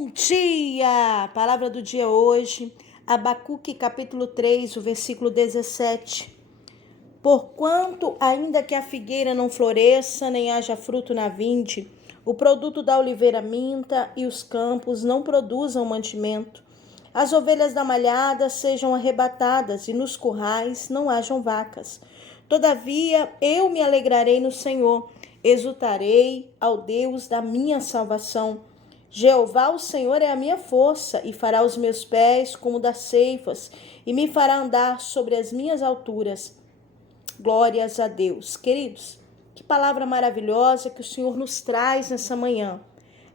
Bom dia! A palavra do dia hoje, Abacuque capítulo 3, o versículo 17. Porquanto, ainda que a figueira não floresça, nem haja fruto na vinde, o produto da oliveira minta e os campos não produzam mantimento, as ovelhas da malhada sejam arrebatadas e nos currais não hajam vacas. Todavia, eu me alegrarei no Senhor, exultarei ao Deus da minha salvação. Jeová, o Senhor, é a minha força, e fará os meus pés como das ceifas, e me fará andar sobre as minhas alturas. Glórias a Deus. Queridos, que palavra maravilhosa que o Senhor nos traz nessa manhã.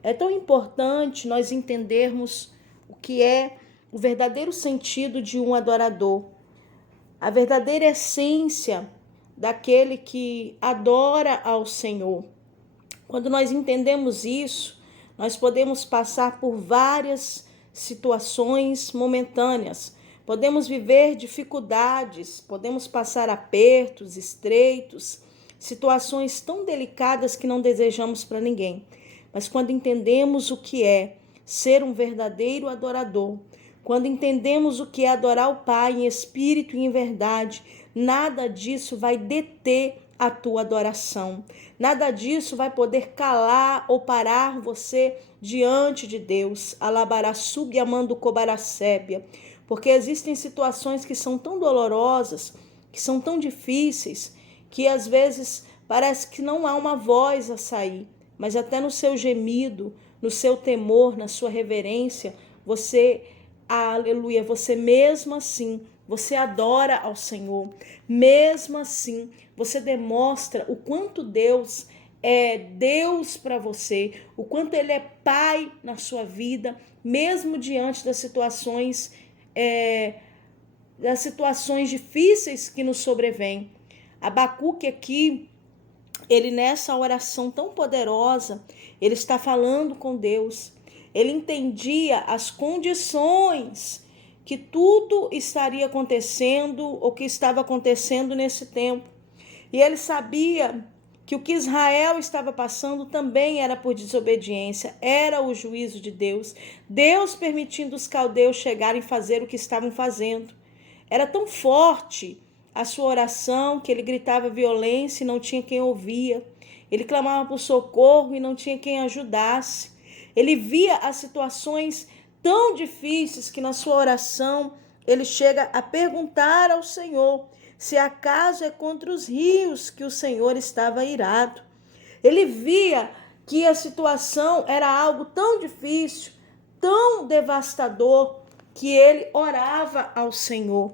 É tão importante nós entendermos o que é o verdadeiro sentido de um adorador, a verdadeira essência daquele que adora ao Senhor. Quando nós entendemos isso, nós podemos passar por várias situações momentâneas, podemos viver dificuldades, podemos passar apertos, estreitos, situações tão delicadas que não desejamos para ninguém. Mas quando entendemos o que é ser um verdadeiro adorador, quando entendemos o que é adorar o Pai em espírito e em verdade, nada disso vai deter a tua adoração. Nada disso vai poder calar ou parar você diante de Deus. Alabaraçug amando cobaracébia. Porque existem situações que são tão dolorosas, que são tão difíceis, que às vezes parece que não há uma voz a sair. Mas até no seu gemido, no seu temor, na sua reverência, você, aleluia, você mesmo assim, você adora ao Senhor. Mesmo assim, você demonstra o quanto Deus é Deus para você, o quanto Ele é Pai na sua vida, mesmo diante das situações difíceis que nos sobrevêm. Abacuque aqui, ele nessa oração tão poderosa, ele está falando com Deus. Ele entendia as condições que tudo estaria acontecendo ou que estava acontecendo nesse tempo. E ele sabia que o que Israel estava passando também era por desobediência, era o juízo de Deus. Deus permitindo os caldeus chegarem e fazer o que estavam fazendo. Era tão forte a sua oração que ele gritava violência e não tinha quem ouvia. Ele clamava por socorro e não tinha quem ajudasse. Ele via as situações tão difíceis que na sua oração ele chega a perguntar ao Senhor se acaso é contra os rios que o Senhor estava irado. Ele via que a situação era algo tão difícil, tão devastador, que ele orava ao Senhor.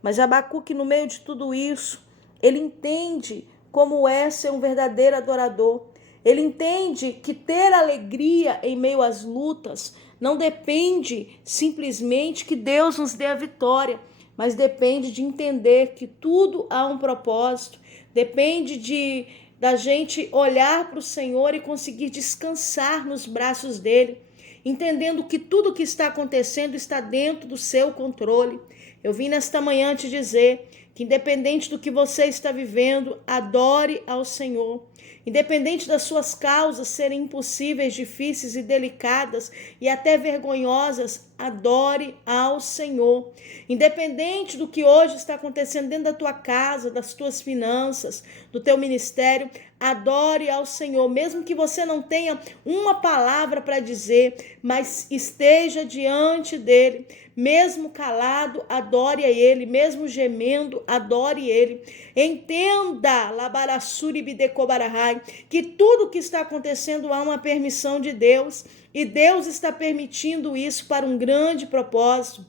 Mas Abacuque, no meio de tudo isso, ele entende como é ser um verdadeiro adorador. Ele entende que ter alegria em meio às lutas não depende simplesmente que Deus nos dê a vitória, mas depende de entender que tudo há um propósito, depende da gente olhar para o Senhor e conseguir descansar nos braços dele, entendendo que tudo que está acontecendo está dentro do seu controle. Eu vim nesta manhã te dizer que independente do que você está vivendo, adore ao Senhor. Independente das suas causas serem impossíveis, difíceis e delicadas e até vergonhosas, adore ao Senhor. Independente do que hoje está acontecendo dentro da tua casa, das tuas finanças, do teu ministério, adore ao Senhor. Mesmo que você não tenha uma palavra para dizer, mas esteja diante dele. Mesmo calado, adore a ele. Mesmo gemendo, adore ele. Entenda, labarassuri bidecobarahai, que tudo que está acontecendo há uma permissão de Deus. E Deus está permitindo isso para um grande propósito.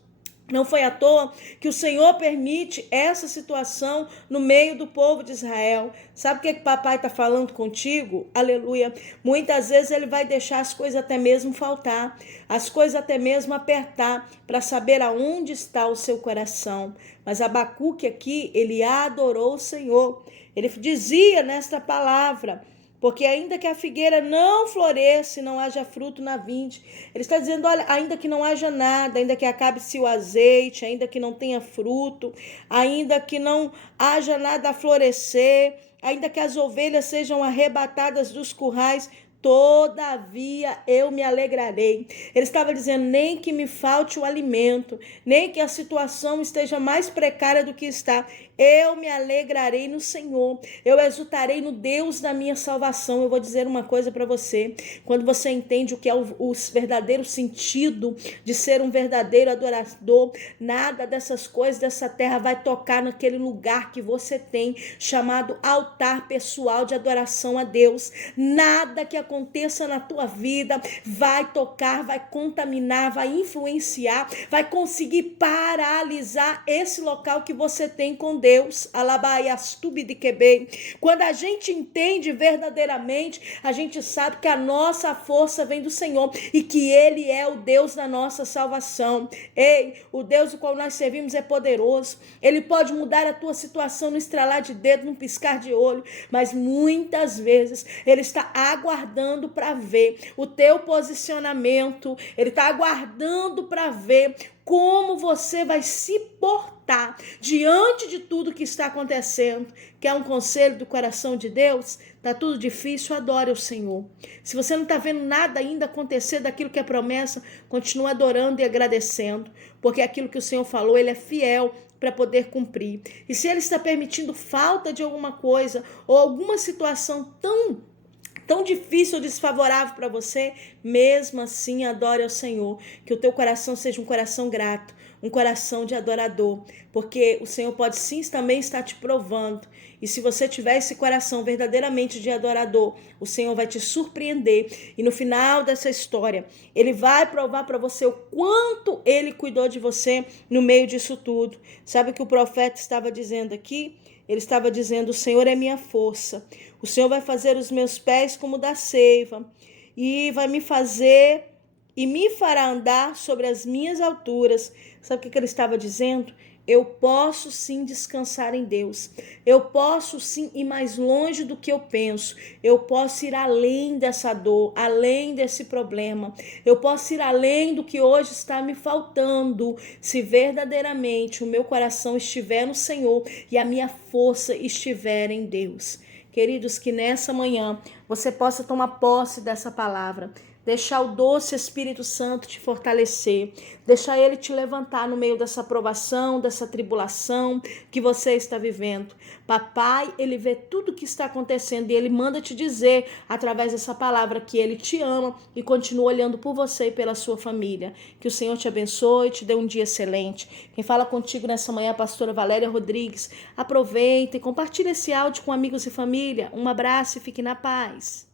Não foi à toa que o Senhor permite essa situação no meio do povo de Israel. Sabe o que papai está falando contigo? Aleluia. Muitas vezes ele vai deixar as coisas até mesmo faltar, as coisas até mesmo apertar, para saber aonde está o seu coração. Mas Abacuque aqui, ele adorou o Senhor. Ele dizia nesta palavra: porque ainda que a figueira não floresça e não haja fruto na vinde, ele está dizendo, olha, ainda que não haja nada, ainda que acabe-se o azeite, ainda que não tenha fruto, ainda que não haja nada a florescer, ainda que as ovelhas sejam arrebatadas dos currais, todavia eu me alegrarei. Ele estava dizendo, nem que me falte o alimento, nem que a situação esteja mais precária do que está, eu me alegrarei no Senhor, eu exultarei no Deus da minha salvação. Eu vou dizer uma coisa para você, quando você entende o que é o verdadeiro sentido de ser um verdadeiro adorador, nada dessas coisas dessa terra vai tocar naquele lugar que você tem, chamado altar pessoal de adoração a Deus. Nada que aconteça na tua vida vai tocar, vai contaminar, vai influenciar, vai conseguir paralisar esse local que você tem com Deus. Quando a gente entende verdadeiramente, a gente sabe que a nossa força vem do Senhor e que Ele é o Deus da nossa salvação. Ei, o Deus o qual nós servimos é poderoso. Ele pode mudar a tua situação no estralar de dedo, num piscar de olho, mas muitas vezes Ele está aguardando para ver o teu posicionamento. Ele está aguardando para ver como você vai se portar diante de tudo que está acontecendo. Quer um conselho do coração de Deus? Está tudo difícil, adore o Senhor. Se você não está vendo nada ainda acontecer daquilo que é promessa, continua adorando e agradecendo, porque aquilo que o Senhor falou, Ele é fiel para poder cumprir. E se Ele está permitindo falta de alguma coisa ou alguma situação tão difícil ou desfavorável para você, mesmo assim adore ao Senhor, que o teu coração seja um coração grato, um coração de adorador, porque o Senhor pode sim também estar te provando, e se você tiver esse coração verdadeiramente de adorador, o Senhor vai te surpreender, e no final dessa história, Ele vai provar para você o quanto Ele cuidou de você no meio disso tudo. Sabe o que o profeta estava dizendo aqui? Ele estava dizendo, o Senhor é minha força, o Senhor vai fazer os meus pés como da seiva, e vai me fazer, e me fará andar sobre as minhas alturas. Sabe o que ele estava dizendo? Eu posso sim descansar em Deus, eu posso sim ir mais longe do que eu penso, eu posso ir além dessa dor, além desse problema, eu posso ir além do que hoje está me faltando, se verdadeiramente o meu coração estiver no Senhor e a minha força estiver em Deus. Queridos, que nessa manhã você possa tomar posse dessa palavra, deixar o doce Espírito Santo te fortalecer, deixar Ele te levantar no meio dessa provação, dessa tribulação que você está vivendo. Papai, Ele vê tudo o que está acontecendo e Ele manda te dizer, através dessa palavra, que Ele te ama e continua olhando por você e pela sua família. Que o Senhor te abençoe e te dê um dia excelente. Quem fala contigo nessa manhã é a pastora Valéria Rodrigues. Aproveita e compartilhe esse áudio com amigos e família. Um abraço e fique na paz.